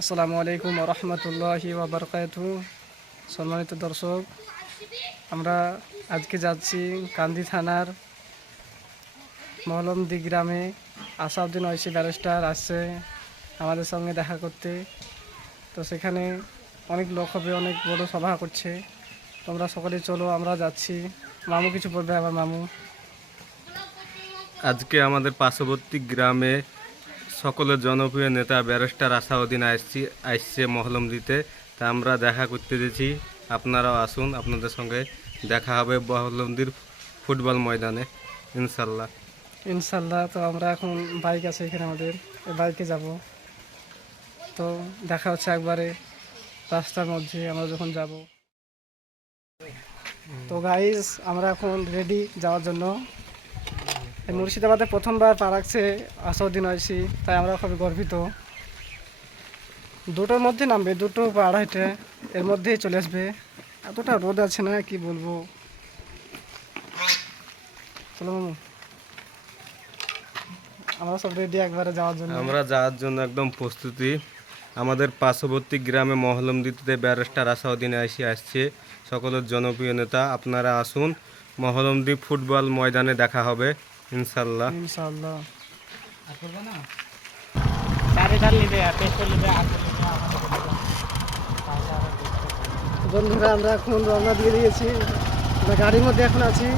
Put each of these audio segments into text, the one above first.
আসসালামু আলাইকুম রহমতুল্লাহি ওয়াবারকাতুহু। সম্মানিত দর্শক, আমরা আজকে যাচ্ছি কান্দি থানার মহলমদি গ্রামে। আসাউদ্দিন ঐশী ব্যারিস্টার আসছে আমাদের সঙ্গে দেখা করতে। তো সেখানে অনেক লোক হবে, অনেক বড় সভা করছে। তোমরা সকলে চলো, আমরা যাচ্ছি। মামু কিছু বলবে আমার মামু। আজকে আমাদের পার্শ্ববর্তী গ্রামে সকলের জনপ্রিয় নেতা ব্যারিস্টার আসাউদ্দিন আসছে মহলম দিতে। তা আমরা দেখা করতে দিয়েছি, আপনারাও আসুন, আপনাদের সঙ্গে দেখা হবে মহলমদির ফুটবল ময়দানে ইনশাল্লাহ। ইনশাল্লাহ। তো আমরা এখন বাইক আছে এখানে আমাদের, এই বাইকে যাব। তো দেখা হচ্ছে একবারে রাস্তার মধ্যে আমরা যখন যাব। তো গাইজ, আমরা এখন রেডি যাওয়ার জন্য। এই মুর্শিদাবাদে প্রথমবার পা রাখছে আসাউদ্দিন ঐশী, তাই আমরা খুবই গর্বিত। দুটোর মধ্যে নামবে, দুটো বা আড়াইটে এর মধ্যেই চলে আসবে। এতটা রোদ আছে না, কি বলবো। চলো মামু, আমরা সব রেডি একবারে যাওয়ার জন্য। আমরা যাওয়ার জন্য একদম প্রস্তুতি। আমাদের পার্শ্ববর্তী গ্রামে মহলমদিতে ব্যারিস্টার আসাউদ্দিন আসছে, সকলের জনপ্রিয় নেতা। আপনারা আসুন, মহলমদি ফুটবল ময়দানে দেখা হবে ইনশাল্লাহ। ইনশাআল্লাহ। বন্ধুরা, আমরা এখন রওনা দিয়ে দিয়েছি। আমরা গাড়ির মধ্যে এখন আছি।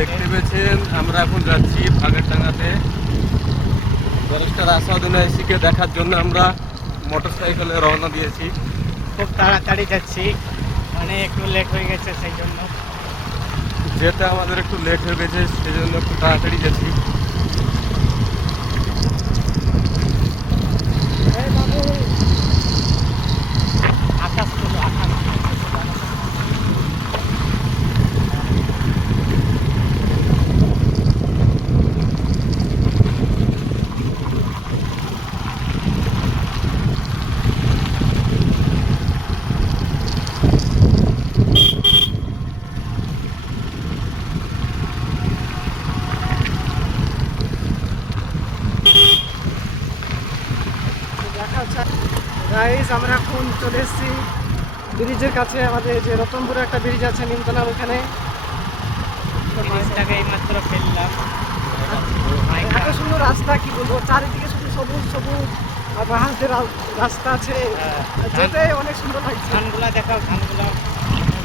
দেখতে পেয়েছেন, আমরা এখন যাচ্ছি ভাগেরডাঙ্গাতে। ব্যারিস্টার আসাউদ্দিন ঐশীকে দেখার জন্য আমরা মোটরসাইকেলে রওনা দিয়েছি। খুব তাড়াতাড়ি যাচ্ছি, মানে একটু লেট হয়ে গেছে, সেই জন্য। যেতে আমাদের একটু লেট হয়ে গেছে, সেই জন্য একটু তাড়াতাড়ি যাচ্ছি। আকাশ তুলো, আকাশ। দেখা হচ্ছে গাইজ, আমরা এখন চলে এসেছি ব্রিজের কাছে। আমাদের যে রতনপুরে একটা ব্রিজ আছে নিমতলার ওখানে। জিনিসটাকে এইমাত্র ফেললাম। এত সুন্দর রাস্তা, কি বলবো, চারিদিকে শুধু সবুজ সবুজ আর বাহাতের রাস্তা আছে। যেতে অনেক সুন্দর লাগছে। ধানগুলা দেখাও, ধানগুলা।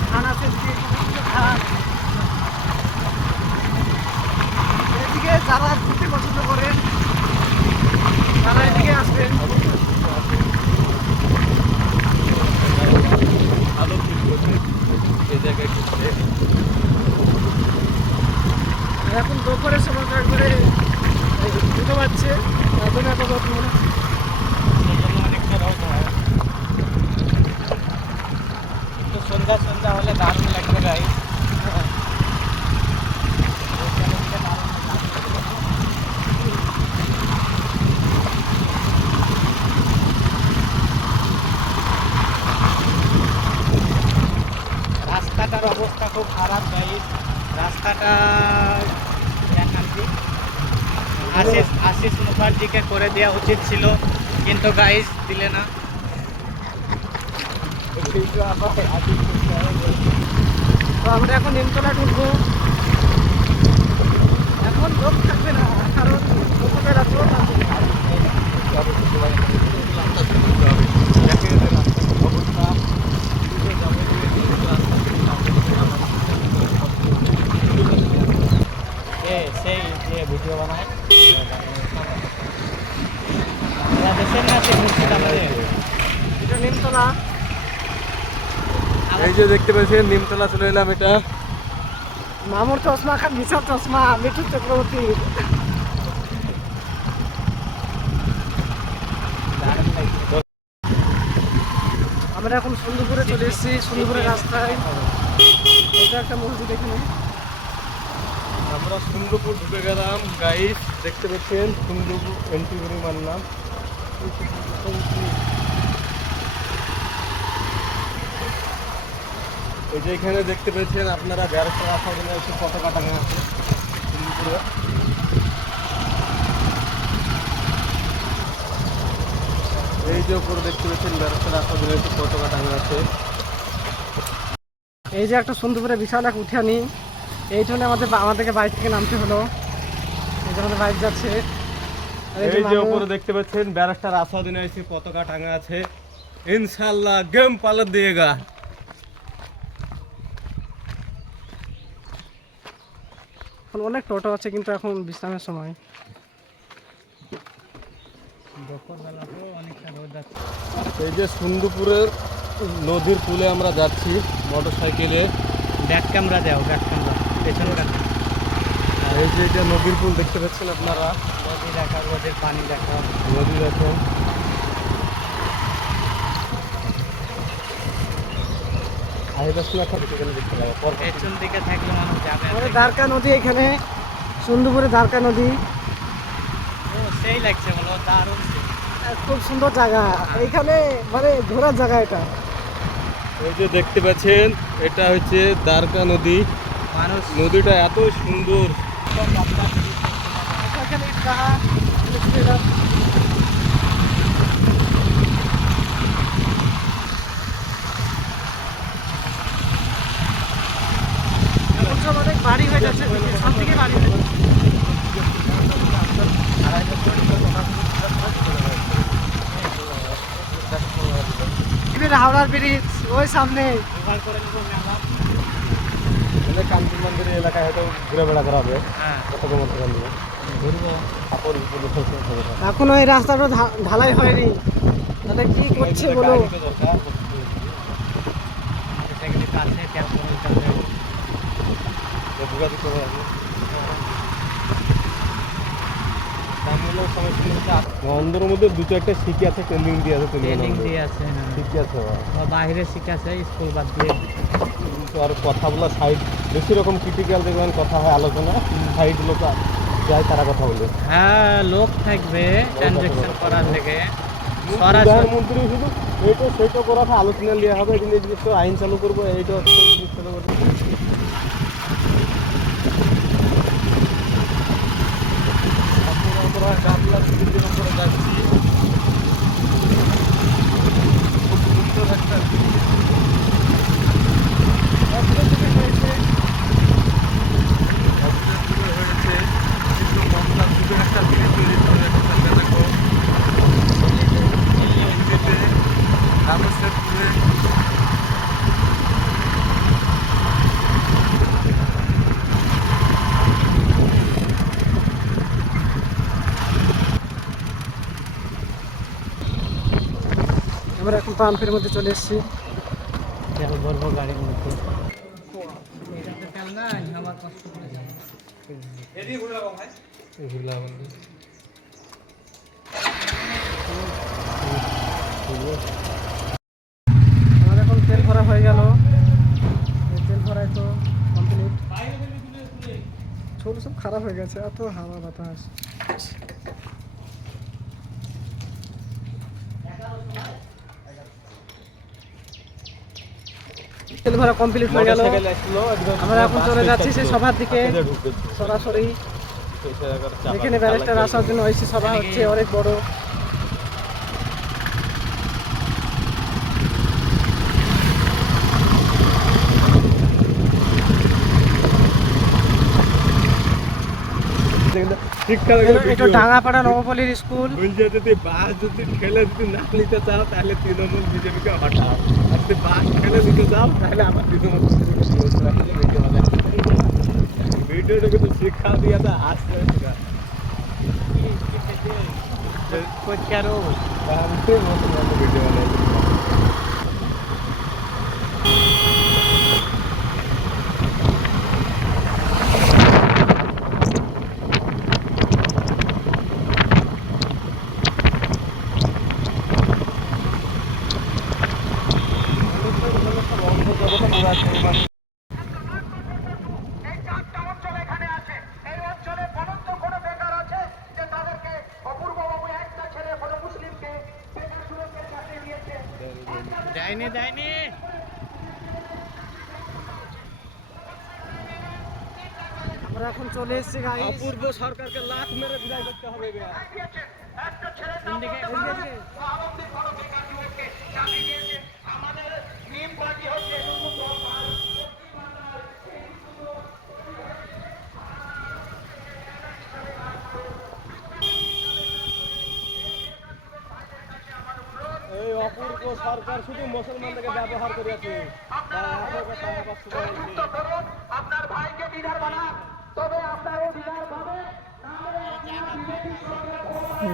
ধান আছে ধান। এদিকে যারা ঘুরতে পছন্দ করেন তারা এদিকে আসবেন। ভালো ফিল করছে এই জায়গায় ঘুরতে। এখন দুপুরের সময় একবারে দুটো বাজছে, এখন এত রোদ মনে হয়। সেই জন্য অনেকটা রোদ হয়। একটু সন্ধ্যা সন্ধ্যা হলে দারুণ লাগবে গাই। রাস্তাটার অবস্থা খুব খারাপ গাইস। রাস্তাটা এর নাম কি? আশিস মুখার্জিকে করে দেওয়া উচিত ছিল, কিন্তু গাইস দিলে না। তো আমরা এখন নিমতলা ঢুকবো। এখন লোক থাকবে না, কারণ দুপুরের রাত রোদ আছে। সেই যে ভিডিও বানায় দেশের না, সে মুর্শিদাবাদে। এটা নিমতলা। এই যে দেখতে পাচ্ছেন নিমতলা চলে এলাম। এটা মামুর চশমা খান, মিশার চশমা, মিঠুর চক্রবর্তী। আমরা এখন সুন্দরপুরে চলে এসেছি, সুন্দরপুরের রাস্তায়। এটা একটা মসজিদ এখানে। আমরা সুন্দরপুর ঢুকে গেলাম গাইস, দেখতে পাচ্ছেন সুন্দরপুর এন্ট্রি করে মারলাম। এই যে এখানে দেখতে পেয়েছেন আপনারা ব্যারিস্টার আসার জন্য একটু পতাকা টাঙানো আছে সুন্দরপুরে। এই যে উপরে দেখতে পেয়েছেন ব্যারিস্টার আসার জন্য একটু পতাকা টাঙানো আছে। এই যে একটা সুন্দরপুরে বিশাল এক উঠানি, এই জন্য আমাদেরকে বাইক থেকে নামতে হলো। এই যে আমাদের বাইক যাচ্ছে। আর এই যে মামু- উপরে দেখতে পাচ্ছেন ব্যারিস্টার আসাউদ্দিন এসে পতাকা টাঙা আছে। ইনশাআল্লাহ গেম পালট দিয়েগা। এখন অনেক টোটো আছে, কিন্তু এখন বিশ্রামের সময়। দুপুরবেলা তো অনেকটা রোদ আছে। এই যে সুন্দরপুরের নদীর কূলে আমরা যাচ্ছি মোটর সাইকেলে। ব্যাক ক্যামেরা দাও, ব্যাক ক্যামেরা পেছনটা। আর এই যে এটা নদীর কূল দেখতে পাচ্ছেন আপনারা, নদী দেখা, রোদের পানি দেখা। নদী দেখেন। পেছন দিকে থাকলে মানুষ যাবে। আমাদের দ্বারকা নদী, এখানে সুন্দরপুরে দ্বারকা নদী। ও সেই লাগছে, বলো দারুণ। আর খুব সুন্দর জায়গা এইখানে, মানে ঘোরার জায়গা এটা। এই যে দেখতে পাচ্ছেন এটা হচ্ছে দ্বারকা নদী। মানুষ নদীটা এত সুন্দর। এখানে একটা এখন সব অনেক বাড়ি হয়ে যাচ্ছে, সব থেকে বাড়ি হয়ে যাচ্ছে। হাওড়ার ব্রিজ ওই সামনে। জোগাড় করে নেবো মেলা। কাঞ্চন মন্দির এলাকায় হয়তো ঘুরে বেড়া করা হবে। হ্যাঁ, কত মতো কান্দি ঘুরবো। এখনো এই রাস্তাটা ঢালাই হয়নি, তাহলে কি করছে বলো। সেগুলি কাছে ক্যাব করে চলবে। মন্দিরের মধ্যে দুটো একটা শিখি আছে, ট্রেনিং দিয়ে আছে। ট্রেনিং দিয়ে আছে, হ্যাঁ। শিখি আছে বাইরে শিখাছে স্কুল বাদ দিয়ে। কিন্তু আর কথা বলা সাইড বেশি রকম ক্রিটিক্যাল দেখবেন কথা হয় আলোচনা, সাইড লোক যায় তারা কথা বলে। হ্যাঁ, লোক থাকবে ট্রানজ্যাকশন করার থেকে। প্রধানমন্ত্রী শুধু এইটা সেইটা করা হয়, আলোচনা নেওয়া হবে, কিন্তু এই জিনিসটা আইন চালু করবো এইটা জিনিস চালু করবো। আমরা গামলা ব্রিজের উপরে যাচ্ছি। খুব সুন্দর একটা ব্রিজ। হয়েছে কিন্তু মমতা শুধু একটা ব্রিজ তৈরি করে দেখো রামেশ্বরপুরে। আমরা এখন পাম্পের মধ্যে চলে এসেছি। তেল ভরবো গাড়ির মধ্যে। এটাতে তেল নাই, আমার কষ্ট করে যাবে। আমাদের এখন তেল ভরা হয়ে গেল। এই তেল ভরাই তো কমপ্লিট। ছোট সব খারাপ হয়ে গেছে, এত হাওয়া বাতাস। তেল ভরা কমপ্লিট হয়ে গেল। আমরা এখন চলে যাচ্ছি সেই সভার দিকে সরাসরি। এখানে ব্যারিস্টার আসার জন্য ঐশী সভা হচ্ছে, অনেক বড়। এটা ডাঙ্গাপাড়া নবপল্লীর স্কুল। যদি বাস যদি ঠেলে যদি না নিতে চাও তাহলে তৃণমূল বিজেপিকে হটাও, আর যদি বাস ঠেলে দিতে চাও তাহলে আবার তৃণমূল ভিডিওটা কিন্তু শিক্ষা দিয়ে আসছে ভিডিও বানাই। দেয়নি। আমরা এখন চলে এসেছি গাইস। অপূর্ব সরকারকে লাত মেরে বিদায় করতে হবে। এই অপূর্ব সরকার শুধু মুসলমানদেরকে ব্যবহার করিয়াছে। আপনার ভাইকে লিডার বানান, তবে আপনারও লিডার পাবে।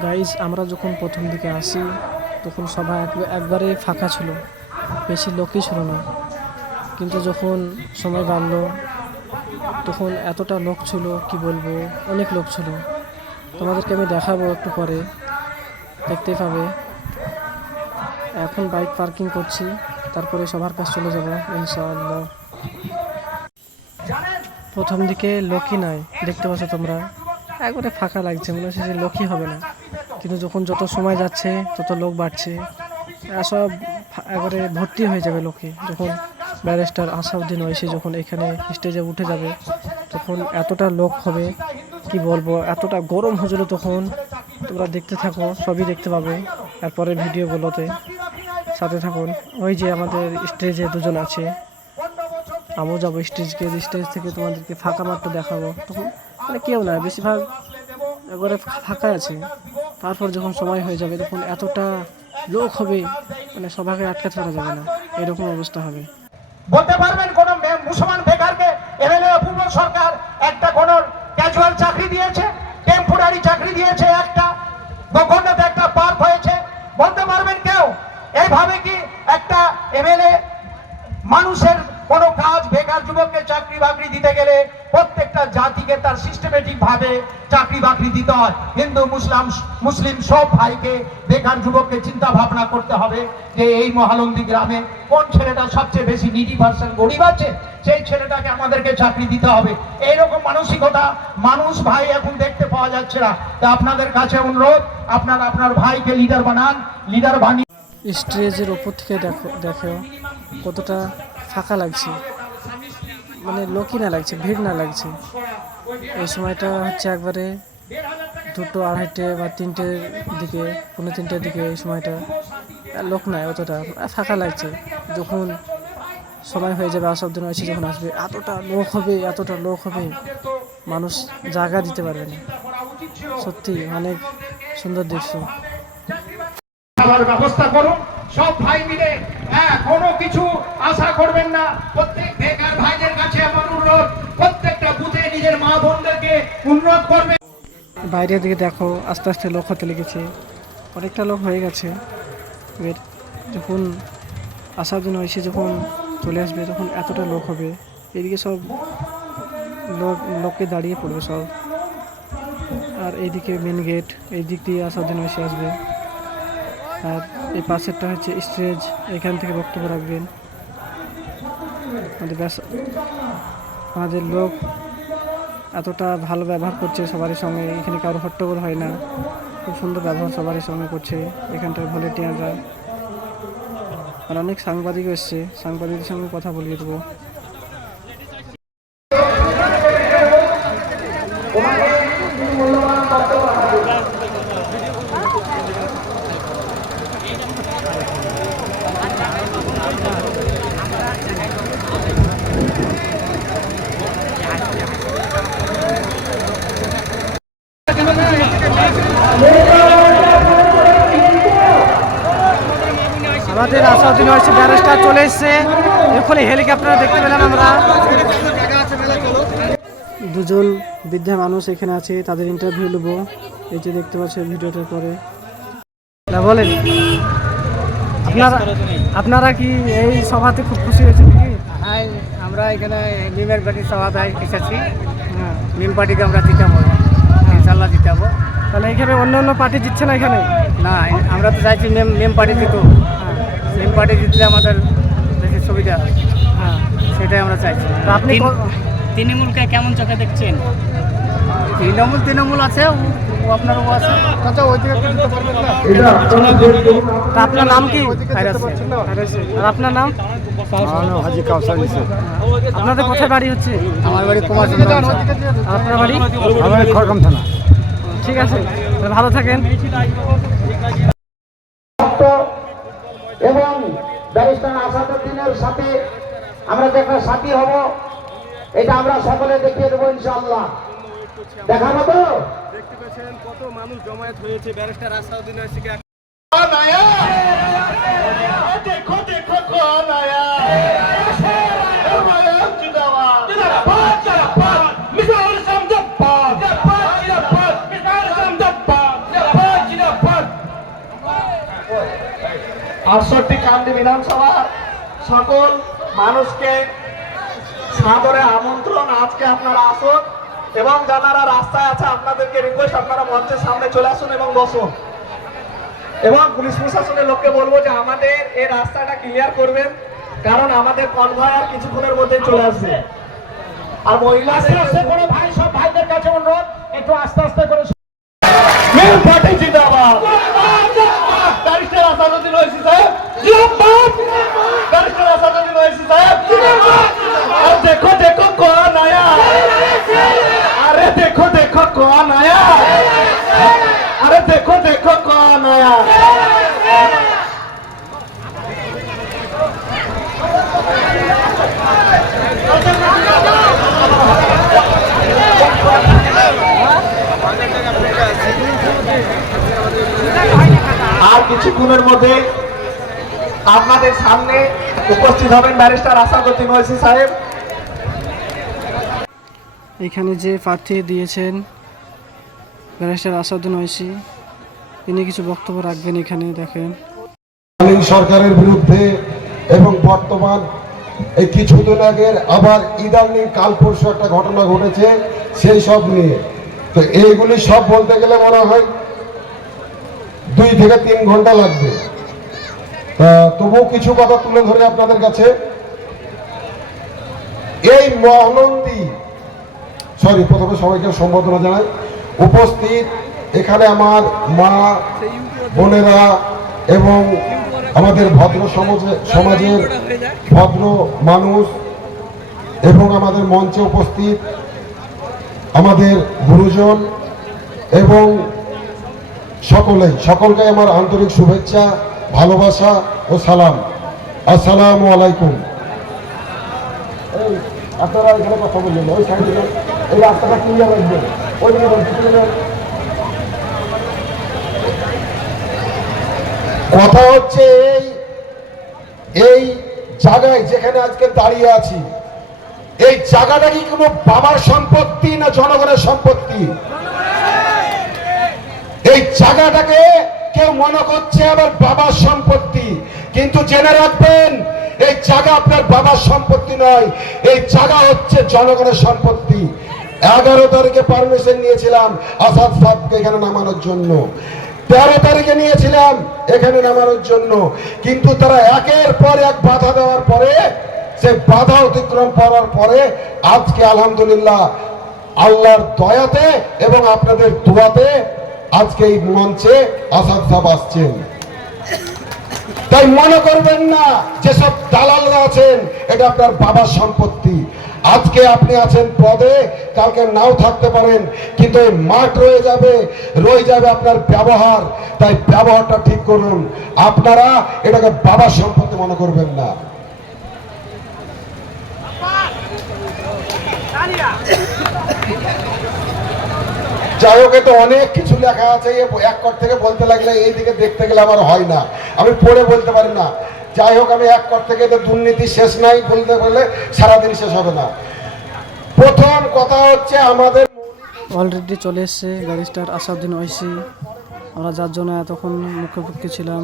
গাইস আমরা যখন প্রথম দিকে আসি তখন সভা একবারে ফাঁকা ছিল, বেশি লোকই ছিল না। কিন্তু যখন সময় বাড়লো তখন এতটা লোক ছিল কি বলবো, অনেক লোক ছিল। তোমাদেরকে আমি দেখাবো একটু পরে, দেখতেই পাবে। এখন বাইক পার্কিং করছি, তারপরে সবার কাছে চলে যাব ইনশাআল্লাহ। প্রথম দিকে লোকই নাই, দেখতে পাচ্ছ তোমরা, একবারে ফাঁকা লাগছে, মনে হচ্ছে যে লোকই হবে না। কিন্তু যত সময় যাচ্ছে তত লোক বাড়ছে, সব একবারে ভর্তি হয়ে যাবে লোকে। যখন ব্যারিস্টার আসাউদ্দিন ওয়াইসি যখন এখানে স্টেজে উঠে যাবে তখন এতটা লোক হবে কি বলবো, এতটা গরম হয়েছিল তখন। তোমরা দেখতে থাকো, সবই দেখতে পাবে তারপরে ভিডিওগুলোতে, সাথে থাকুন। ওই যে আমাদের স্টেজে দুজন আছে, আমিও যাবো স্টেজ থেকে তোমাদেরকে ফাঁকা মাত্র দেখাবো। তখন মানে কেউ না, বেশিরভাগ একবারে ফাঁকা আছে। তারপর যখন সময় হয়ে যাবে তখন এতটা লোক হবে, মানে সবাইকে আটকাতে পারা যাবে না, এরকম অবস্থা হবে। বলতে পারবেন কোন মুসলমান বেকারকে এমএলএ অপূর্ব সরকার একটা কোন ক্যাজুয়াল চাকরি দিয়েছে, টেম্পোরারি চাকরি দিয়েছে, একটা দোকানদাতে একটা পার্ক হয়েছে? বলতে পারবেন কেউ? এইভাবে কি একটা এমএলএ মানুষের কোন কাজ, বেকার যুবককে চাকরি বাকরি দিতে গেলে প্রত্যেকটা জাতিকে তার সিস্টেমেটিক ভাবে চাকরি বাকরি দিতে হয়। হিন্দু মুসলিম সব ভাইকে, বেকার যুবককে চিন্তা ভাবনা করতে হবে যে এই মহালন্দি গ্রামে কোন ছেলেটা সবচেয়ে বেশি নিডি পার্সন, গরিব আছে, সেই ছেলেটাকে আমাদেরকে চাকরি দিতে হবে। এইরকম মানসিকতা মানুষ ভাই এখন দেখতে পাওয়া যাচ্ছে না। তা আপনাদের কাছে অনুরোধ, আপনারা আপনার ভাইকে লিডার বানান, লিডার বানিয়ে। স্টেজের ওপর থেকে দেখো কতটা ফাঁকা লাগছে, মানে লোকই না লাগছে, ভিড় না লাগছে। এই সময়টা হচ্ছে একবারে 2টো, 2:30 বা 3টের দিকে, 3:45 দিকে। এই সময়টা লোক নাই, অতটা ফাঁকা লাগছে। যখন সময় হয়ে যাবে আসাউদ্দিন ওয়াইসি যখন আসবে, এতটা লোক হবে মানুষ জায়গা দিতে পারবে না। সত্যি অনেক সুন্দর দৃশ্য। খাবার ব্যবস্থা করুন সব ভাই মিলে। হ্যাঁ, কোনো কিছু আশা করবেন না। প্রত্যেক বেকার ভাইদের কাছে আমার অনুরোধ, প্রত্যেকটা বুথে নিজের মা বোনদেরকে উন্নত করবে। বাইরের দিকে দেখো, আস্তে আস্তে লোক হতে লেগেছে, অনেকটা লোক হয়ে গেছে। যখন আসাউদ্দিন ওয়াইসি যখন চলে আসবে তখন এতটা লোক হবে, এদিকে সব লোককে দাঁড়িয়ে পড়বে সব। আর এইদিকে মেন গেট, এই দিক দিয়ে আসাউদ্দিন ওয়াইসি আসবে। আর এই পাশেরটা হচ্ছে স্টেজ, এখান থেকে বক্তব্য রাখবেন। আমাদের লোক এতটা ভালো ব্যবহার করছে সবারই সঙ্গে, এখানে কারো হট্টগোল হয় না, খুব সুন্দর ব্যবহার সবারই সঙ্গে করছে এখানটার ভলেন্টিয়াররা। আর অনেক সাংবাদিকও এসছে, সাংবাদিকদের সঙ্গে কথা বলিয়ে দেবো। আমাদের আসাউদ্দিন ওয়াইসি ব্যারিস্টার চলে এসছে, এখানে হেলিকপ্টার দেখতে পেলাম আমরা। দুজন বৃদ্ধা মানুষ এখানে আছে, তাদের ইন্টারভিউ নেবো। এই যে দেখতে পাচ্ছেন ভিডিওটার পরে। না বলেন, আপনারা কি এই সভাতে খুব খুশি হয়েছেন কি? হ্যাঁ, আমরা এখানে মিমের পার্টির সভায় এসেছি। হ্যাঁ, মিম পার্টিকে আমরা জিতাবো, ইনশাল্লাহ জিতাবো। তাহলে এখানে অন্য পার্টি জিতছে না এখানে? না, আমরা তো চাইছি মেম পার্টি জিতুক। মেম পার্টি জিতলে আমাদের বেশি সুবিধা হয়। হ্যাঁ, সেটাই আমরা চাইছি। তা আপনি তৃণমূলকে কেমন চোখে দেখছেন? তৃণমূল আছে, আপনার ও আছে চাচা ওইদিকে একটু দিতে পারবেন না? তা আপনার নাম কি? আর আপনার নাম? হাজি কাউসার নিছে। আপনাদের কোথায় বাড়ি হচ্ছে? আমার বাড়ি কুমারচন্দ্র অঞ্চল। আর আপনার বাড়ি? আমার বাড়ি খড়গাম থানা। ঠিক আছে, তাহলে ভালো থাকেন। এবং ব্যারিস্টার আসাদুদ্দিনের সাথে আমরা যে একটা সাথী হব, এটা আমরা সকলে দেখিয়ে দেবো ইনশাআল্লাহ। দেখাবো তো? দেখতে পাচ্ছেন কত মানুষ জমায়েত হয়েছে ব্যারিস্টার আসাউদ্দিন ওয়াইসিকে। देखो देखो कौन आया, जिंदाबाद जिंदाबाद जिंदाबाद, मिसाल जिंदाबाद जिंदाबाद जिंदाबाद, मिसाल जिंदाबाद जिंदाबाद जिंदाबाद। 68 কান্দি বিধানসভা সকল মানুষকে সাদরে আমন্ত্রণ, আজকে আপনারা আসুন এবং যারা রাস্তায় আছে আপনাদেরকে রিকোয়েস্ট আপনারা মঞ্চের সামনে চলে আসুন এবং বসুন। এবং পুলিশ প্রশাসনের লোককে বলবো যে আমাদের এই রাস্তাটা ক্লিয়ার করবেন, কারণ আমাদের কনভয় আর কিছুক্ষণের মধ্যে চলে আসবে। আর মহিলা বড় ভাই, সব ভাইদের কাছে অনুরোধ একটু আস্তে আস্তে করে। মেল পার্টি জিন্দাবাদ, ব্যারিস্টার আসাদুদ্দিন ওয়াইসি সাহেব জিন্দাবাদ, ব্যারিস্টার আসাদুদ্দিন ওয়াইসি সাহেব জিন্দাবাদ। আর দেখো দেখো কौन आया, अरे देखो देखो कौन आया, अरे देखो देखो कौन आया। আর কিছুক্ষণের মধ্যে আপনাদের সামনে উপস্থিত হবেন ব্যারিস্টার আসাদুদ্দিন ওয়াইসি সাহেব। এখানে যে প্রার্থী দিয়েছেন ব্যারিস্টার আসাদুদ্দিন ওয়াইসি, তিনি কিছু বক্তব্য রাখবেন। এখানে দেখেন তৎকালীন সরকারের বিরুদ্ধে এবং বর্তমান এই কিছুদিন আগের আবার ইদানিং কাল পরশু একটা ঘটনা ঘটেছে সেই সব নিয়ে। তো এইগুলি সব বলতে গেলে মনে হয় 2 থেকে 3 ঘন্টা লাগবে। তবুও কিছু কথা তুলে ধরে আপনাদের কাছে। এই মহানন্দী প্রথমে সবাইকে সম্বোধনা জানাই। উপস্থিত এখানে আমার মা বোনেরা এবং আমাদের ভদ্র সমাজের ভদ্র মানুষ এবং আমাদের মঞ্চে উপস্থিত আমাদের গুরুজন এবং সকলকে আমার আন্তরিক শুভেচ্ছা, ভালোবাসা ও সালাম। আসসালামু আলাইকুম। আপনারা এখানে কথা বললেন, ওই সাইডে এই রাস্তাটা ক্লিয়ার রাখবেন, ওই কথা হচ্ছে এই জায়গায় যেখানে আজকে দাঁড়িয়ে আছি, এই জায়গাটা কি কোনো বাবার সম্পত্তি না জনগণের সম্পত্তি? এই জায়গাটাকে কেউ মনে করছে আবার বাবার সম্পত্তি, কিন্তু জেনে রাখবেন এই জায়গা আপনার বাবার সম্পত্তি নয়, এই জায়গা হচ্ছে জনগণের সম্পত্তি। 11 তারিখে পারমিশন নিয়েছিলাম আসাদ সাহেবকে এখানে নামানোর জন্য, 13 তারিখে নিয়েছিলাম এখানে নামানোর জন্য, কিন্তু তারা একের পর এক বাধা দেওয়ার পরে, সে বাধা অতিক্রম করার পরে আজকে আলহামদুলিল্লাহ আল্লাহর দয়াতে এবং আপনাদের দোয়াতে আজকে এই মঞ্চে আসাদ সাহেব আসছেন। তাই মনে করবেন না যেসব দালালরা আছেন এটা আপনার বাবার সম্পত্তি। আজকে আপনি আছেন পদে, কালকে নাও থাকতে পারেন, কিন্তু এই মাঠ রয়ে যাবে আপনার ব্যবহার। তাই ব্যবহারটা ঠিক করুন, আপনারা এটাকে বাবার সম্পত্তি মনে করবেন না। যাই হোক, তো অনেক কিছু লেখা আছে, এক কর থেকে বলতে লাগলে এইদিকে দেখতে গেলে আমার হয় না, আমি পড়ে বলতে পারি না। যাই হোক, আমি এক কর থেকে দুর্নীতি শেষ নাই বলতে বললে সারাদিন শেষ হবে না। প্রথম কথা হচ্ছে আমাদের অলরেডি চলে এসছে ব্যারিস্টার আসাদুদ্দিন ওয়াইসি, আমরা যার জন্য এতক্ষণ মুখোমুখি ছিলাম।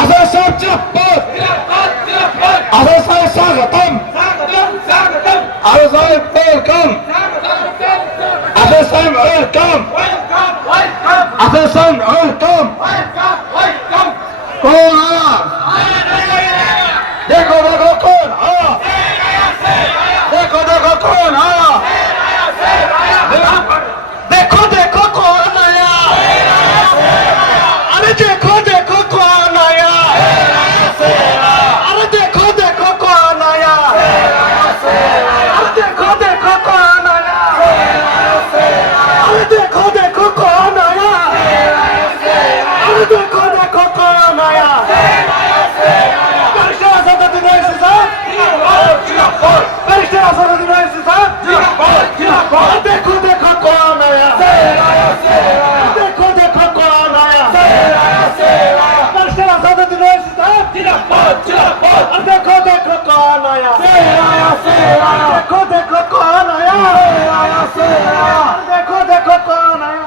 আসাদ হাসান ওয়েলকাম কোন আয়া দেখো দেখো কোন আয়া দেখো দেখো কোন আয়া देखो देखो कौन आया अरे देखो देखो कौन आया अरे देखो देखो कौन आया अरे देखो देखो कौन आया अरे देखो देखो कौन आया अरे देखो देखो कौन आया बैरिस्टर असदुद्दीन ओवैसी साहब बैरिस्टर असदुद्दीन ओवैसी साहब देखो देखो कौन आया देखो देखो कौन आया बैरिस्टर असदुद्दीन ओवैसी साहब देखो देखो कौन आया देखो देखो कौन आया देखो देखो कौन आया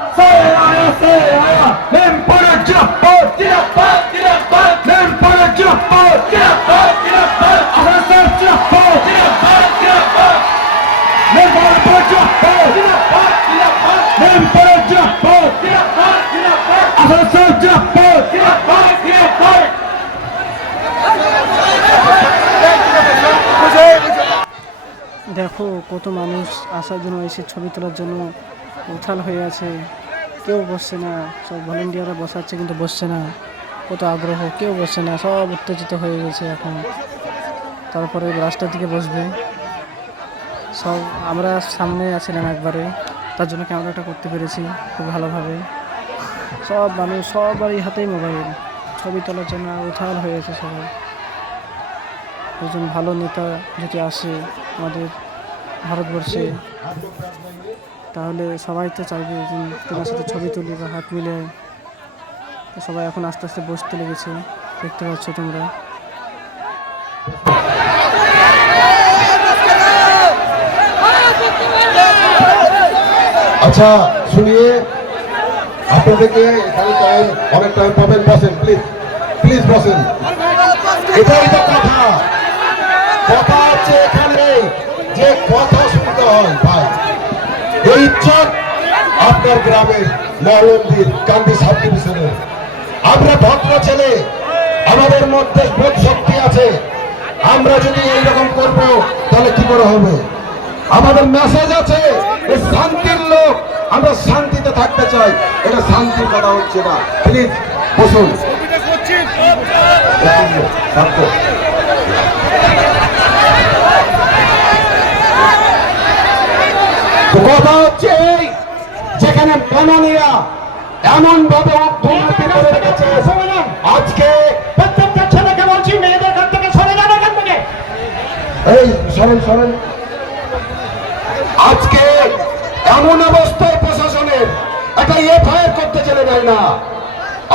Nempore Jappot Nempore Jappot Ahsan Jappot Nempore Jappot Nempore Jappot Ahsan Jappot দেখো কত মানুষ আসার জন্য এসে ছবি তোলার জন্য উথাল হয়ে আছে, কেউ বসছে না। সব ভলেন্টিয়াররা বসাচ্ছে কিন্তু বসছে না, কত আগ্রহ, কেউ বসছে না, সব উত্তেজিত হয়ে গেছে এখন। তারপরে রাস্তার দিকে বসবে সব। আমরা সামনে আছিলাম একবারে, তার জন্য ক্যামেরাটা করতে পেরেছি খুব ভালোভাবে। সব মানুষ সবারই হাতেই মোবাইল, ছবি তোলার জন্য উথাল হয়ে আছে সবাই। একজন ভালো নেতা যদি আসে আমাদের ভারতবর্ষে, তাহলে সবাই তো চাইবে যে তোমার সাথে ছবি তুলি বা হাত মিলে। তো সবাই এখন আস্তে আস্তে বসতে লেগেছে, দেখতে পাচ্ছ তোমরা। আচ্ছা শুনিয়ে আপনাদেরকে এখানে টাইম অনেক টাইম পাবেন, বসেন প্লিজ প্লিজ বসেন। এটাই তো কথা, কথা হচ্ছে এখানে যে কথা শুনতে হয় ভাই। এই ইজ্জত আপনার গ্রামের মহলন্দির কান্দি সাব ডিভিশনের। আমরা ভদ্র ছেলে, আমাদের মধ্যে বোধ শক্তি আছে। আমরা যদি এইরকম করব তাহলে কি করে হবে? আমাদের মেসেজ আছে, এই শান্তির লোক, আমরা শান্তিতে থাকতে চাই। এটা শান্তির কথা হচ্ছে না। প্লিজ বসুন। কথা হচ্ছে এই, যেখানে মাননীয়া এমন ভাবে দুর্নীতি করে রেখেছে, আজকে প্রত্যেকটা ছেলেকে বলছি মেয়েদের কাছ থেকে সরে যান এখান থেকে। এই সরেন সরেন। আজকে এমন অবস্থায় প্রশাসনের একটা এফআইআর করতে চলে যায় না।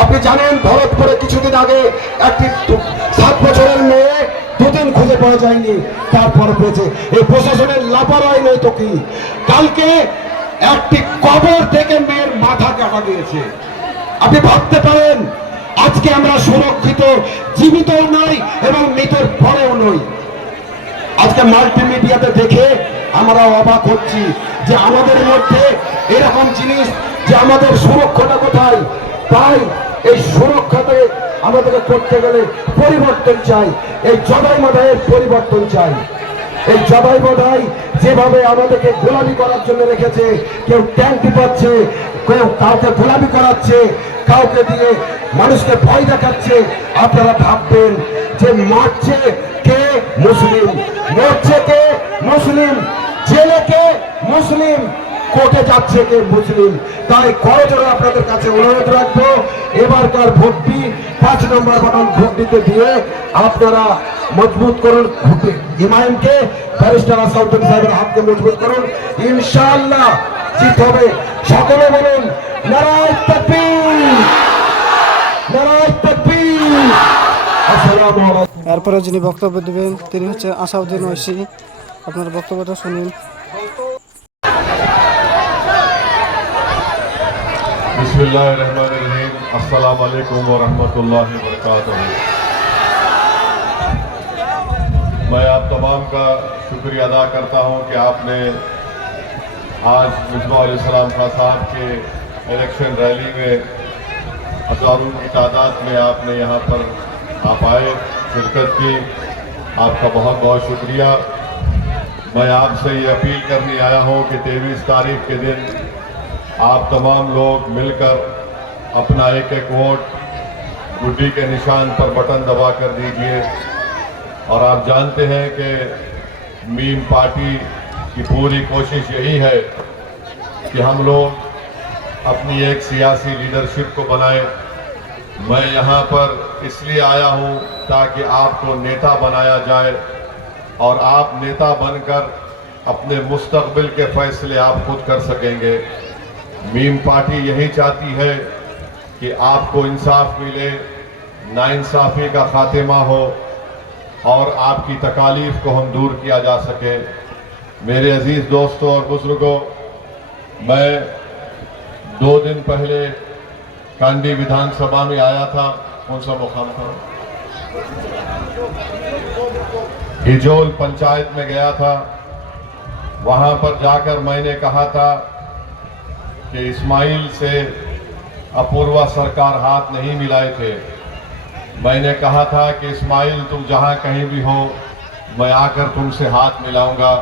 আপনি জানেন ভরতপুরে কিছুদিন আগে একটি 7 বছরের মেয়ে দুদিন খুঁজে পাওয়া যায়নি, তারপরে পেয়েছে। এই প্রশাসনের লাপরওয়াহি নয় তো কি? কালকে একটি কবর থেকে মেয়ের মাথা কাটা দিয়েছে। আপনি ভাবতে পারেন আজকে আমরা সুরক্ষিত, জীবিত নই এবং মৃতের পরেও নই। আজকে মাল্টিমিডিয়াতে দেখে আমরা অবাক হচ্ছি যে আমাদের মধ্যে এরকম জিনিস, যে আমাদের সুরক্ষাটা কোথায়। তাই এই সুরক্ষাতে আমাদেরকে করতে গেলে পরিবর্তন চাই, এই জবাই মাদায়ের পরিবর্তন চাই। এই জবাই মাদাই যেভাবে আমাদেরকে গোলামি করার জন্য রেখেছে, কেউ ট্যাঙ্ক টিপাচ্ছে, কেউ কাউকে গোলামি করাচ্ছে, কাউকে দিয়ে মানুষকে ভয় দেখাচ্ছে। আপনারা ভাববেন যে মারছে কে? মুসলিম। মরছে কে? মুসলিম। জেলে কে? মুসলিম। কোর্টে যাচ্ছে কে? মুসলিম। তাই করজোড়ে আপনাদের কাছে অনুরোধ রাখবো, এবারকার ভোটটি 5 নম্বর বাটন ভোট দিতে দিয়ে আপনারা মজবুত করুন ইমামকে, ব্যারিস্টার আসাউদ্দিন সাহেবের হাতকে মজবুত করুন। ইনশাআল্লাহ জিত হবে। সকলে বলুন নারায়ে তাকবীর, নারায়ে তাকবীর। আসসালামু আলাইকুম। এরপরে যিনি বক্তব্য দেবেন তিনি হচ্ছে আসাউদ্দিন ওয়াইসি। আপনার বক্তব্যটা শুনুন। बिस्मिल्लाहिर्रहमानिर्रहीम। अस्सलाम वालेकुम व रहमतुल्लाहि व बरकातहू। मैं आप तमाम का शुक्रिया अदा करता हूं कि आपने आज मिसबा अलैहिस्सलाम खान साहब के इलेक्शन रैली में हज़ारों की तादाद में आपने यहाँ पर आप आए, शिरकत की, आपका बहुत बहुत शुक्रिया। मैं आपसे ये अपील करने आया हूँ कि 23 तारीख के दिन आप तमाम लोग मिलकर अपना एक एक वोट गुड्डी के निशान पर बटन दबा कर दीजिए। और आप जानते हैं कि मीम पार्टी की पूरी कोशिश यही है कि हम लोग अपनी एक सियासी लीडरशिप को बनाएं। मैं यहाँ पर इसलिए आया हूँ ताकि आपको नेता बनाया जाए और आप नेता बनकर अपने मुस्तकबिल के फैसले आप खुद कर सकेंगे। मीम पार्टी यही चाहती है कि आपको इंसाफ मिले, नाइंसाफ़ी का खात्मा हो और आपकी तकालीफ को हम दूर किया जा सके। मेरे अजीज़ दोस्तों और बुजुर्गों, मैं 2 दिन पहले कांडी विधानसभा में आया था। कौन सा मुकाम था? हिजोल पंचायत में गया था। वहां पर जाकर मैंने कहा था कि इस्माइल से अपूर्वा सरकार हाथ नहीं मिलाए थे। मैंने कहा था कि इस्माइल तुम जहां कहीं भी हो, मैं आकर तुमसे हाथ मिलाऊंगा।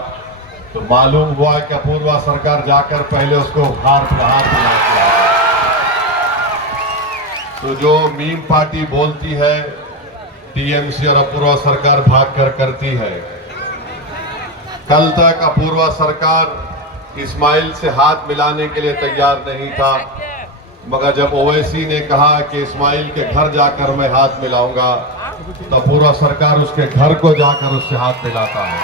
तो मालूम हुआ कि अपूर्वा सरकार जाकर पहले उसको हाथ मिलाती है। तो जो मीम पार्टी बोलती है टीएमसी और अपूर्वा सरकार भागकर करती है। कल तक अपूर्वा सरकार इस्माइल से हाथ मिलाने के लिए तैयार नहीं था, मगर जब ओवैसी ने कहा कि इस्माइल के घर जाकर मैं हाथ मिलाऊंगा, तो अपूर्वा सरकार उसके घर को जाकर उससे हाथ मिलाता है।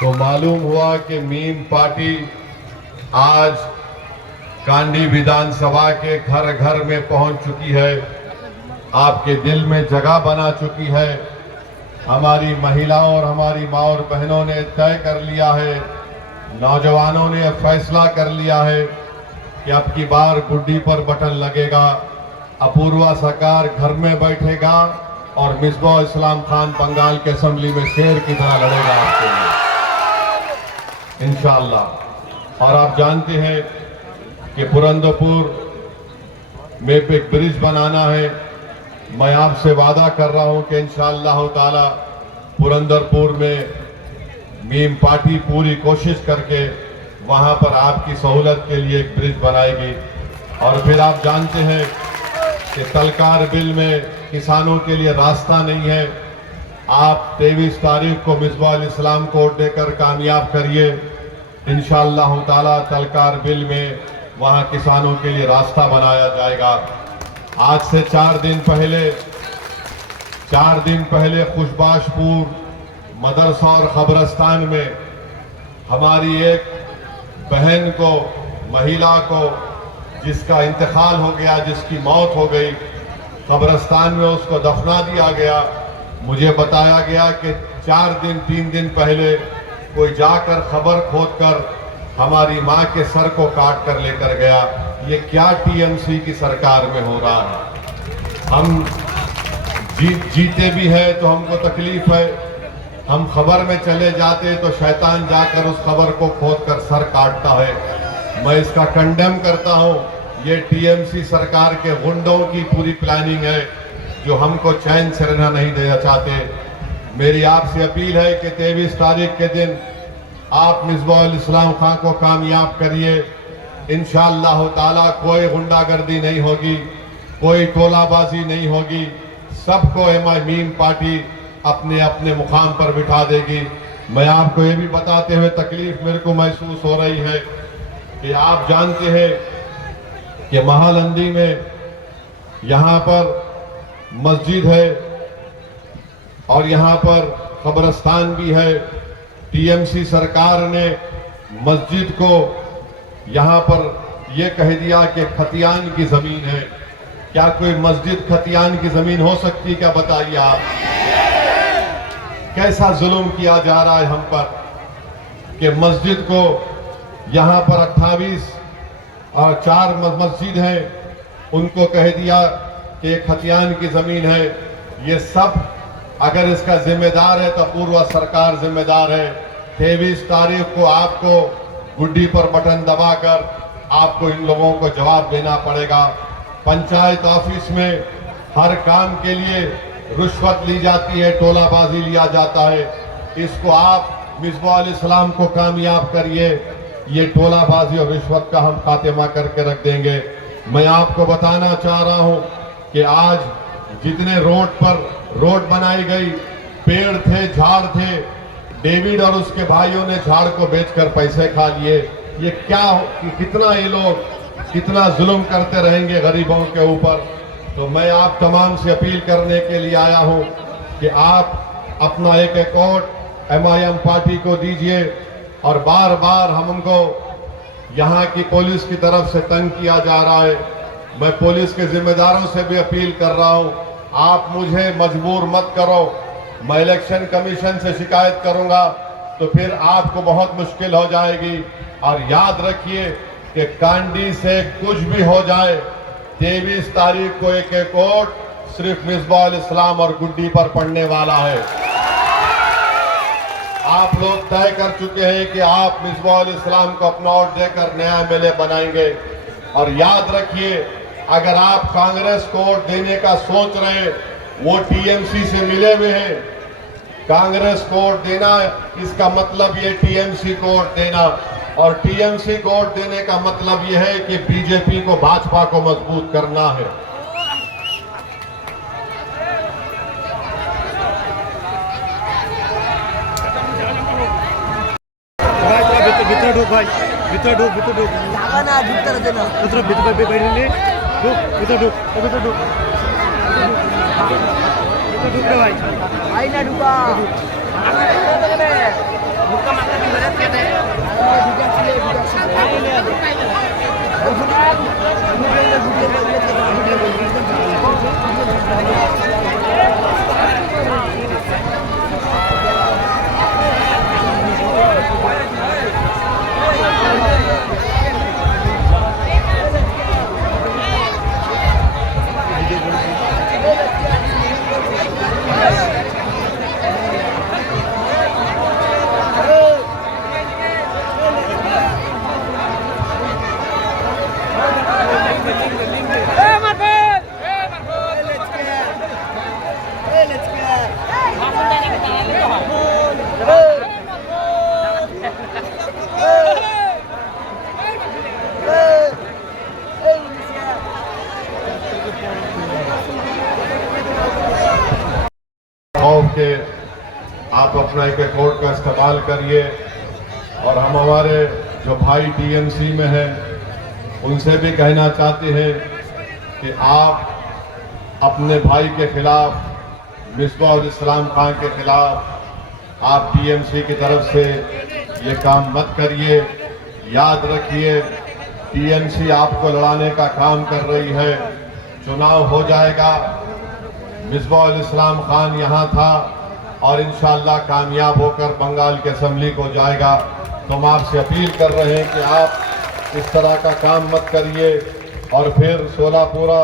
तो मालूम हुआ कि मीम पार्टी आज कांडी विधानसभा के घर घर में पहुंच चुकी है, आपके दिल में जगह बना चुकी है। हमारी महिलाओं और हमारी माँ और बहनों ने तय कर लिया है, नौजवानों ने फैसला कर लिया है कि अब की बार गुड्डी पर बटन लगेगा। अपूर्वा सरकार घर में बैठेगा और मिसबा इस्लाम खान बंगाल के असेंबली में शेर की तरह लड़ेगा आपके लिए इंशाअल्लाह। और आप जानते हैं कि पुरंदरपुर में एक ब्रिज बनाना है। मैं आपसे वादा कर रहा हूं कि इंशाअल्लाह ताला पुरंदरपुर में मीम पार्टी पूरी कोशिश करके वहां पर आपकी सहूलत के लिए एक ब्रिज बनाएगी। और फिर आप जानते हैं कि तलकार बिल में किसानों के लिए रास्ता नहीं है। आप 23 तारीख को मिसबाह इस्लाम को वोट देकर कामयाब करिए। इंशाअल्लाह ताला तलकार बिल में वहां किसानों के लिए रास्ता बनाया जाएगा। आज से 4 दिन पहले खुशबाशपुर मदरसा और खबरस्तान में हमारी एक बहन को, महिला को, जिसका इंतकाल हो गया, जिसकी मौत हो गई, कब्रिस्तान में उसको दफना दिया गया। मुझे बताया गया कि 3 दिन पहले कोई जाकर खबर खोदकर हमारी माँ के सर को काट कर लेकर गया। ये क्या टीएमसी की सरकार में हो रहा है? हम जीते भी हैं तो हमको तकलीफ है, हम खबर में चले जाते तो शैतान जाकर उस खबर को खोदकर सर काटता है। मैं इसका कंडेम करता हूं। ये टीएमसी सरकार के गुंडों की पूरी प्लानिंग है जो हमको चैन से रहना नहीं देना चाहते। मेरी आपसे अपील है कि 23 तारीख के दिन आप मिसबाह इस्लाम खान को कामयाब करिए। इंशाअल्लाह ताला कोई गुंडागर्दी नहीं होगी, कोई टोलाबाजी नहीं होगी। सबको मीम पार्टी अपने अपने मुकाम पर बिठा देगी। मैं आपको ये भी बताते हुए तकलीफ मेरे को महसूस हो रही है कि आप जानते हैं कि महालंदी में यहाँ पर मस्जिद है और यहाँ पर कब्रिस्तान भी है। टीएमसी सरकार ने मस्जिद को यहाँ पर यह कह दिया कि खतियान की जमीन है। क्या कोई मस्जिद खतियान की जमीन हो सकती? क्या बताइए आप? कैसा जुल्म किया जा रहा है हम पर कि मस्जिद को यहाँ पर 28 और 4 मस्जिद हैं, उनको कह दिया कि खतियान की जमीन है। ये सब अगर इसका जिम्मेदार है तो पूर्व सरकार जिम्मेदार है। 23 तारीख को आपको गुड्डी पर बटन दबाकर आपको इन लोगों को जवाब देना पड़ेगा। पंचायत ऑफिस में हर काम के लिए रुश्वत ली जाती है, टोलाबाजी लिया जाता है। इसको आप मिसबाह इस्लाम को कामयाब करिए, ये टोलाबाजी और रिश्वत का हम खात्मा करके रख देंगे। मैं आपको बताना चाह रहा हूं कि आज जितने रोड पर रोड बनाई गई, पेड़ थे, झाड़ थे, डेविड और उसके भाइयों ने झाड़ को बेचकर पैसे खा लिए। ये क्या, कितना ये लोग कितना जुल्म करते रहेंगे गरीबों के ऊपर। तो मैं आप तमाम से अपील करने के लिए आया हूं कि आप अपना एक वोट MIM पार्टी को दीजिए। और बार बार हमको यहाँ की पुलिस की तरफ से तंग किया जा रहा है। मैं पुलिस के जिम्मेदारों से भी अपील कर रहा हूँ, आप मुझे मजबूर मत करो। मैं इलेक्शन कमीशन से शिकायत करूंगा तो फिर आपको बहुत मुश्किल हो जाएगी। और याद रखिए कि कांडी से कुछ भी हो जाए, 23 तारीख को एक वोट सिर्फ मिसबाह इस्लाम और गुड्डी पर पड़ने वाला है। आप लोग तय कर चुके हैं कि आप मिसबाह इस्लाम को अपना वोट देकर नया MLA बनाएंगे। और याद रखिए, अगर आप कांग्रेस को वोट देने का सोच रहे हैं, वो TMC से मिले हुए हैं। कांग्रेस को वोट देना इसका मतलब ये TMC को वोट देना, और TMC को वोट देने का मतलब ये है कि BJP को, भाजपा को मजबूत करना है। ভিতরে ঢুক ভাই, ভিতরে ঢুক, ভিতরে ঢুক, টাকা না ঢুকতে দেন না। ভিতরে ভিতরে বাইরে নিয়ে ঢুক, ভিতরে ঢুক, ভিতরে ঢুক, ভিতরে ঢুক রে ভাই। আইনা ঢুকা ঢুকা মাথা দিয়ে বের করে দে। ঢুকা ছিলে ঢুকা खौफ के आप अपना एक वोट का इस्तेमाल करिए। और हम हमारे जो भाई TMC में हैं उनसे भी कहना चाहते हैं कि आप अपने भाई के खिलाफ, मिसबाह इस्लाम खान के खिलाफ आप TMC की तरफ से ये काम मत करिए। याद रखिए, TMC आपको लड़ाने का काम कर रही है। चुनाव हो जाएगा, मिसबाह इस्लाम खान यहाँ था और इंशाअल्लाह कामयाब होकर बंगाल के असेंबली को जाएगा। तो हम आपसे अपील कर रहे हैं कि आप इस तरह का काम मत करिए। और फिर सोलापुरा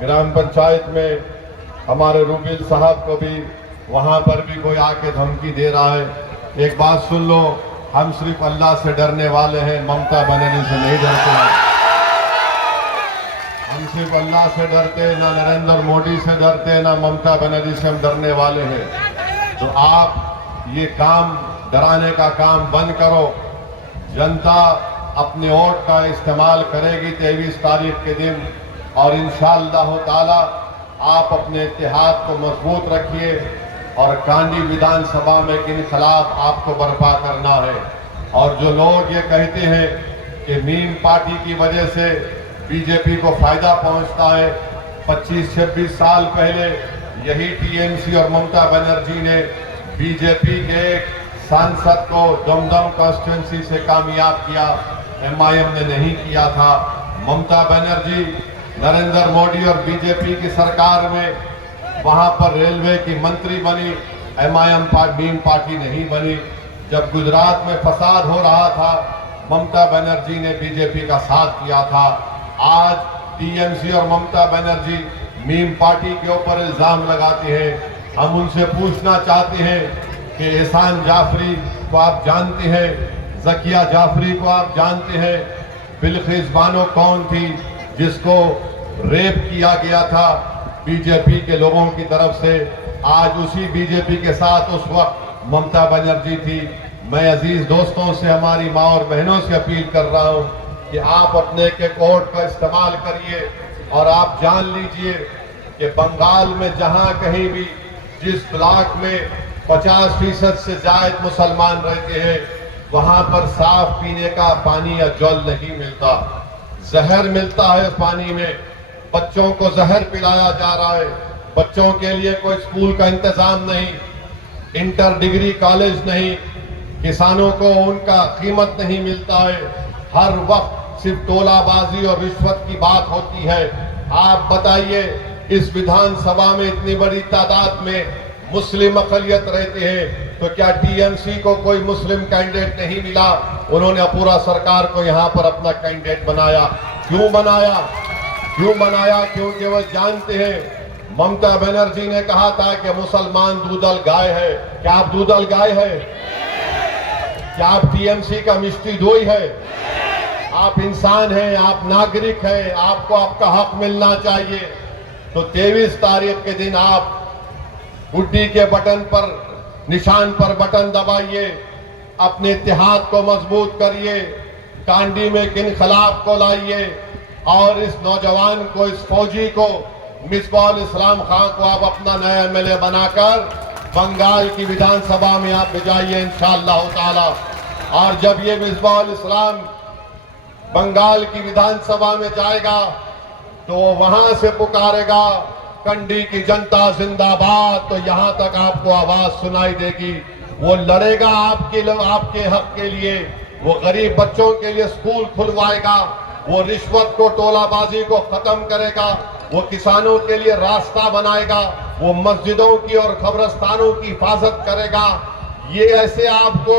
ग्राम पंचायत में हमारे रूबिल साहब को भी, वहाँ पर भी कोई आके धमकी दे रहा है। एक बात सुन लो, हम सिर्फ अल्लाह से डरने वाले हैं, ममता बनर्जी से नहीं डरते हैं। हम सिर्फ अल्लाह से डरते, ना नरेंद्र मोदी से डरते, ना ममता बनर्जी से हम डरने वाले हैं। तो आप ये काम, डराने का काम बंद करो। जनता अपने वोट का इस्तेमाल करेगी 23 तारीख के दिन, और इंशाअल्लाह ताला आप अपने इत्तेहाद को मजबूत रखिए। और कांडी विधानसभा में इनकलाब आपको बर्पा करना है। और जो लोग ये कहते हैं कि मीम पार्टी की वजह से BJP को फायदा पहुंचता है, 25-26 साल पहले यही TMC और ममता बनर्जी ने BJP के एक सांसद को दमदम कॉन्स्टिट्यूंसी से कामयाब किया, MIM ने नहीं किया था। ममता बनर्जी नरेंद्र मोदी और BJP की सरकार में वहां पर रेलवे की मंत्री बनी, MIM मीम पार्टी नहीं बनी। जब गुजरात में फसाद हो रहा था, ममता बनर्जी ने BJP का साथ किया था। आज TMC और ममता बनर्जी मीम पार्टी के ऊपर इल्जाम लगाते हैं। हम उनसे पूछना चाहते हैं कि एहसान जाफरी को आप जानते हैं, जकिया जाफरी को आप जानते हैं, बिल्किस बानो कौन थी जिसको रेप किया गया था बीजेपी के लोगों की तरफ से। आज उसी बीजेपी के साथ उस वक्त ममता बनर्जी थी। मैं अजीज दोस्तों से, हमारी माँ और बहनों से अपील कर रहा हूँ कि आप अपने के कोड का इस्तेमाल करिए और आप जान लीजिए कि बंगाल में जहाँ कहीं भी जिस ब्लॉक में 50% से ज्यादा मुसलमान रहते हैं वहां पर साफ पीने का पानी या जल नहीं मिलता, जहर मिलता है पानी में। बच्चों को जहर पिलाया जा रहा है, बच्चों के लिए कोई स्कूल का इंतजाम नहीं, इंटर डिग्री कॉलेज नहीं, किसानों को उनका कीमत नहीं मिलता है। हर वक्त सिर्फ टोलाबाजी और रिश्वत की बात होती है। आप बताइए, इस विधानसभा में इतनी बड़ी तादाद में मुस्लिम अकलियत रहते हैं तो क्या टीएमसी को कोई मुस्लिम कैंडिडेट नहीं मिला? उन्होंने पूरा सरकार को यहाँ पर अपना कैंडिडेट बनाया। क्यों बनाया? क्यों बनाया? क्योंकि वो जानते हैं ममता बनर्जी ने कहा था कि मुसलमान दूधल गाय है। क्या आप दूधल गाय है? क्या आप टीएमसी का मिष्टी दोई है? आप इंसान हैं, आप नागरिक हैं, आपको आपका हक मिलना चाहिए। तो 23 तारीख के दिन आप गुड्डी के बटन पर, निशान पर बटन दबाइए, अपने इत्तेहाद को मजबूत करिए, कांडी में इनकलाब को लाइए और इस नौजवान को, इस फौजी को, मिसबाउल इस्लाम खान को आप अपना नया एमएलए बनाकर बंगाल की विधानसभा में आप भिजाइए इंशाअल्लाह ताला। और जब ये मिसबाउल इस्लाम बंगाल की विधानसभा में जाएगा तो वहां से पुकारेगा कंडी की जनता जिंदाबाद, तो यहां तक आपको आवाज सुनाई देगी। वो लड़ेगा आपके हक के लिए, वो गरीब बच्चों के लिए स्कूल खुलवाएगा, वो रिश्वत को, टोलाबाजी को खत्म करेगा, वो किसानों के लिए रास्ता बनाएगा, वो मस्जिदों की और कब्रस्तानों की हिफाजत करेगा। ये ऐसे आपको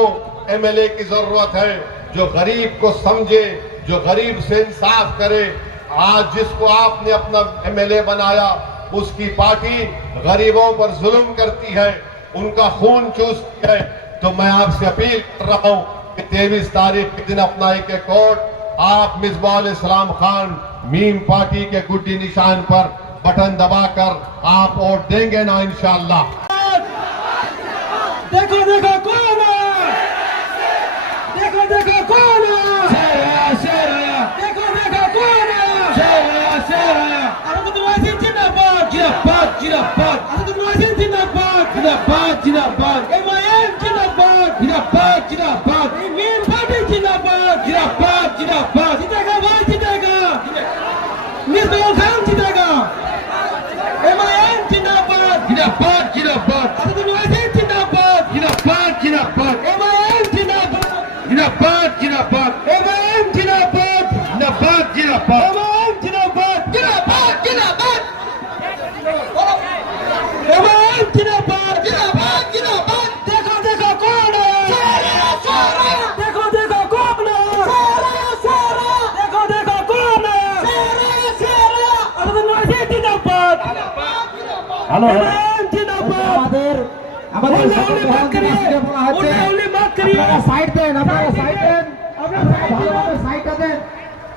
एमएलए की जरूरत है जो गरीब को समझे, जो गरीब से इंसाफ करे। आज जिसको आपने अपना एमएलए बनाया उसकी पार्टी गरीबों पर जुल्म करती है, उनका खून चूसती है। तो मैं आपसे अपील कर रहा हूं कि 23 तारीख के दिन अपना एक वोट आप मिसबाउल इस्लाम खान मीम पार्टी के गुड्डी निशान पर बटन दबाकर आप वोट देंगे ना इंशाअल्लाह। देखो देखो कौन है, देखो देखो कौन है, देखो देखो कौन है, Asadul Wazir जिंदाबाद, जिंदाबाद, जिंदाबाद, Asadul Wazir जिंदाबाद, जिंदाबाद, जिंदाबाद, MIM जिंदाबाद, जिंदाबाद, जिंदाबाद, मीम पार्टी जिंदाबाद, जिंदाबाद, जिंदाबाद, जीतेगा भाई जीतेगा, मिसबाउल खान जीतेगा, MIM जिंदाबाद, जिंदाबाद, जिंदाबाद, Asadul Wazir जिंदाबाद, जिंदाबाद, जिंदाबाद, MIM जिंदाबाद, जिंदाबाद, जिंदाबाद, MIM जिंदाबाद, जिंदाबाद, जिंदाबाद, সাইড দেন, আপনারা সাইড দেন, ভালোভাবে সাইডটা দেন।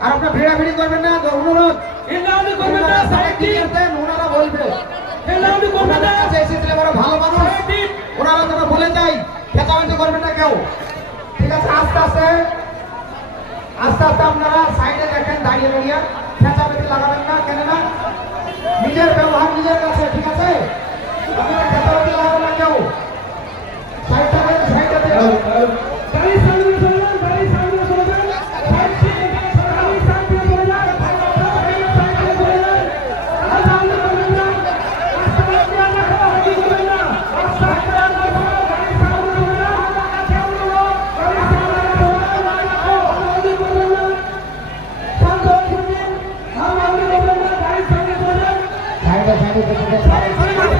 আর আপনারা ভিড়াভিড়ি করবেন না, অনুরোধ ইল্লাউলি করবেন না, সাইড দিয়ে দেন, ওনারা বলবে ইল্লাউলি করবেন না। এসেছিল বড় ভালো মানুষ, ওনারা যেন বলে যায়, চেঁচামেচি করবেন না কেউ, ঠিক আছে? আস্তে আস্তে আস্তে আস্তে আপনারা সাইডে দেখেন, দাঁড়িয়ে দাঁড়িয়ে চেঁচামেচি লাগাবেন না, কেননা নিজের ব্যবহার নিজের কাছে, ঠিক আছে? আপনারা চেঁচামেচি লাগাবেন না কেউ, সাইডটা দেন, সাইডটা দেন। গাড়ি সামনে চলে যান, গাড়ি সামনে চলে যান, সাইড থেকে গাড়ি সামনে চলে যান, সাইডে চলে যান, আর সামনে করবেন না, রাস্তা দিয়ে না খাওয়া হাঁটি করবেন না, রাস্তা দিয়ে না খাওয়া, গাড়ি সামনে চলে যান, গাড়ি সামনে চলে যান, হাঁটি করবেন না, শান্ত হয়ে শুনুন, হাঁটি করবেন না, গাড়ি সামনে চলে যান, সাইডে সাইডে দেখে সাইডে সাইডে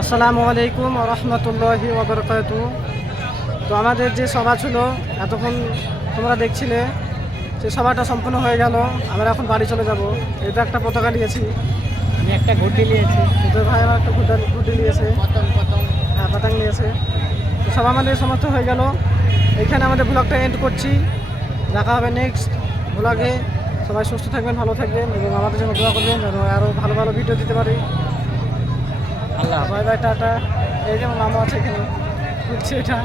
আসসালামু আলাইকুম রহমতুল্লাহি ওবরকাতু। তো আমাদের যে সভা ছিল এতক্ষণ তোমরা দেখছিলে, যে সভাটা সম্পূর্ণ হয়ে গেল। আমরা এখন বাড়ি চলে যাব। এটা একটা পতাকা নিয়েছি, আমি একটা ঘুটি নিয়েছি। তো ভাই আমার একটা ঘুটি নিয়েছে, হ্যাঁ পতঙ্গ নিয়েছে। তো সব আমাদের সমস্ত হয়ে গেল। এখানে আমাদের ব্লগটা এন্ড করছি। দেখা হবে নেক্সট ব্লগে। সবাই সুস্থ থাকবেন, ভালো থাকবেন এবং আমাদের জন্য দোয়া করবেন যেন আরও ভালো ভালো ভিডিও দিতে পারি। আল্লাহ বাই বাই, টাটা। এই যে আমার মামা আছে এখানে, ঘুরছে এটা।